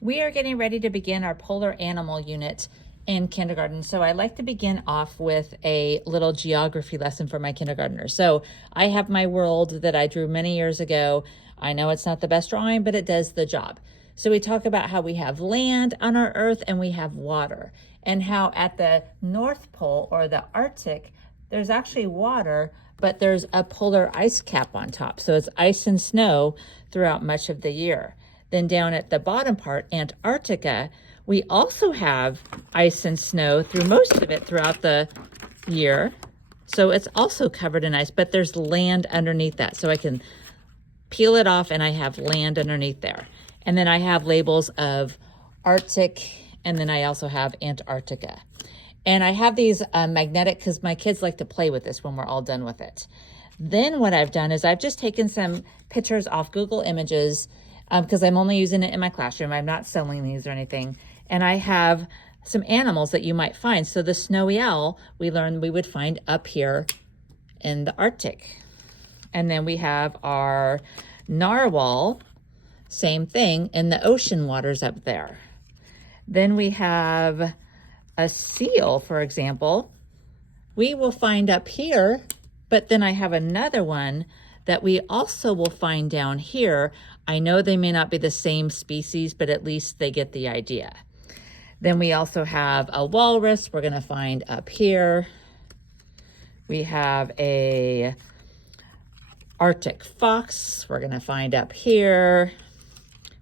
We are getting ready to begin our polar animal unit in kindergarten. So I like to begin off with a little geography lesson for my kindergartners. So I have my world that I drew many years ago. I know it's not the best drawing, but it does the job. So we talk about how we have land on our earth and we have water, and how at the North Pole or the Arctic, there's actually water, but there's a polar ice cap on top. So it's ice and snow throughout much of the year. Then down at the bottom part, Antarctica, we also have ice and snow through most of it throughout the year. So it's also covered in ice, but there's land underneath that. So I can peel it off and I have land underneath there. And then I have labels of Arctic, and then I also have Antarctica. And I have these magnetic, because my kids like to play with this when we're all done with it. Then what I've done is I've just taken some pictures off Google Images, because I'm only using it in my classroom. I'm not selling these or anything. And I have some animals that you might find. So the snowy owl, we learned we would find up here in the Arctic. And then we have our narwhal, same thing, in the ocean waters up there. Then we have a seal, for example, we will find up here, but then I have another one that we also will find down here. I know they may not be the same species, but at least they get the idea. Then we also have a walrus we're gonna find up here. We have a Arctic fox we're gonna find up here.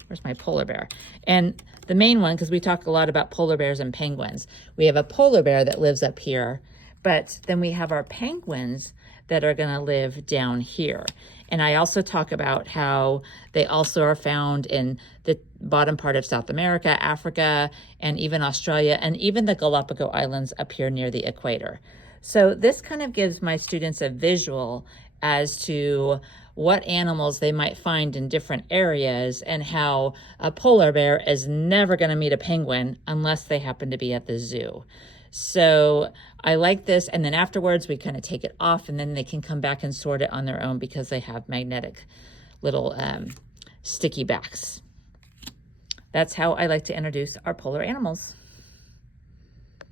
Where's my polar bear? And the main one, because we talk a lot about polar bears and penguins, we have a polar bear that lives up here, but then we have our penguins that are gonna live down here. And I also talk about how they also are found in the bottom part of South America, Africa, and even Australia, and even the Galapagos Islands up here near the equator. So this kind of gives my students a visual as to what animals they might find in different areas, and how a polar bear is never going to meet a penguin unless they happen to be at the zoo. So I like this, and then afterwards we kind of take it off, and then they can come back and sort it on their own because they have magnetic little sticky backs. That's how I like to introduce our polar animals.